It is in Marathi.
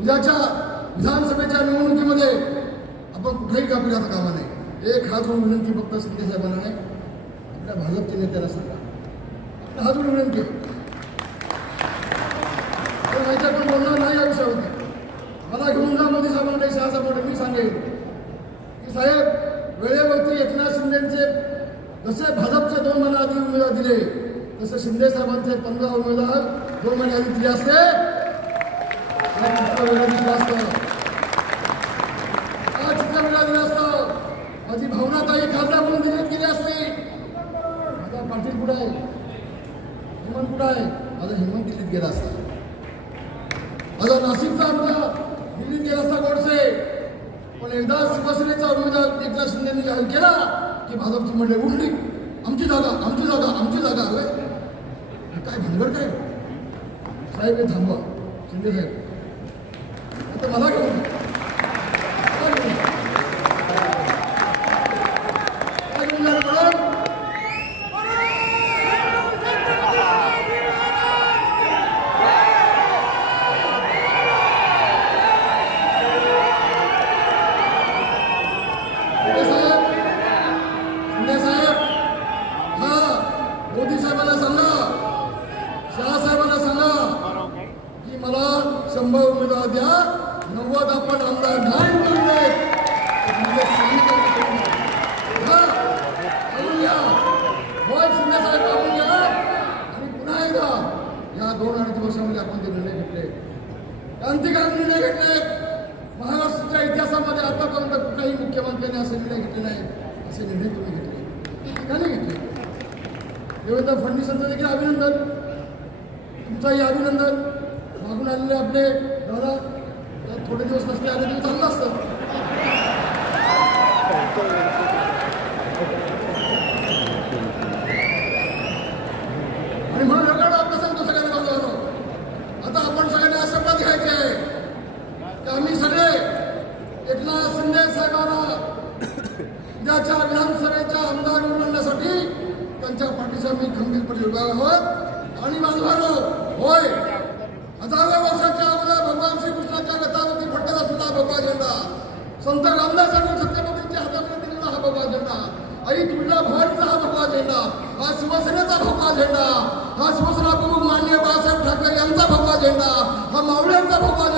उद्याच्या विधानसभेच्या निवडणुकीमध्ये आपण कुठेही कापली जाता कामा नाही एक हा जोडून विनंती फक्त शिंदे साहेबांना आहे. आपल्या भाजपच्या नेत्याला सांगा. आपल्या हा जोडून विनंती आहे. माझ्याकडून बोलणार नाही या विषयावरती. मला घेऊन जा मोदी साहेबांना शहा मी सांगेन. की साहेब वेळेवरती एकनाथ शिंदेचे जसे भाजपचे दोन महिने आधी उमेदवार दिले तसे शिंदे साहेबांचे पंधरा उमेदवार दोन महिने आधी दिले असते. आज इतका वेळा दिला असतं आज इतका वेळा दिला असतं माझी भावना ताई खासदार म्हणून दिल्लीत केली असते माझा पाटील कुठं आहे हेमंत कुठं आहे माझा हेमंत दिल्लीत गेला असता माझा नाशिकचा आमचा दिल्लीत गेला असता गोडसे पण एकदा शिवसेनेचा उमेदवार एकनाथ शिंदेनी जाहीर केला की भाजपची मंडळी उठली आमची जागा आमची जागा आमची जागा. हवे काय भानगड काय? साहेब हे थांबवा शिंदे साहेब. मला घेऊन साहेब साहेब मोदी साहेबांना सांगा साहेबांना सांगा मला शंभर उमेदवार द्या. नव्वद आपण आमदार नाही मिळले म्हणजे करून द्या. हा, करून घ्या. आणि पुन्हा एकदा या दोन अडीच वर्षामध्ये आपण ते निर्णय घेतले. क्रांतिकारी निर्णय घेतले. महाराष्ट्राच्या इतिहासामध्ये आतापर्यंत कुठल्याही मुख्यमंत्र्यांनी असे निर्णय घेतले नाही. असे निर्णय तुम्ही घेतले. का नाही घेतले. देवेंद्र फडणवीसांचं देखील अभिनंदन. तुमचंही अभिनंदन. मागून आलेले आपले दादा थोडे दिवस नसते आले तरी चाललं असतं. आणि म्हणून रगाड आपलं सांगतो सगळ्यांना बाजूला आता आपण सगळ्यांनी आज शपथ घ्यायची आहे की आम्ही सगळे एकनाथ शिंदे साहेबांना उद्याच्या विधानसभेच्या आमदार निवडण्यासाठी त्यांच्या पाठीचा मी खंबीरपणे उभा आहोत. आणि संत रामदास आणि सत्यपतींच्या हातामध्ये दिलेला हा भगवा झेंडा. आई तुळजा भवानीचा हा भगवा झेंडा हा शिवसेनेचा भगवा झेंडा हा शिवसेना प्रमुख माननीय बाळासाहेब ठाकरे यांचा भगवा झेंडा हा मावळ्यांचा भगवा झेंडा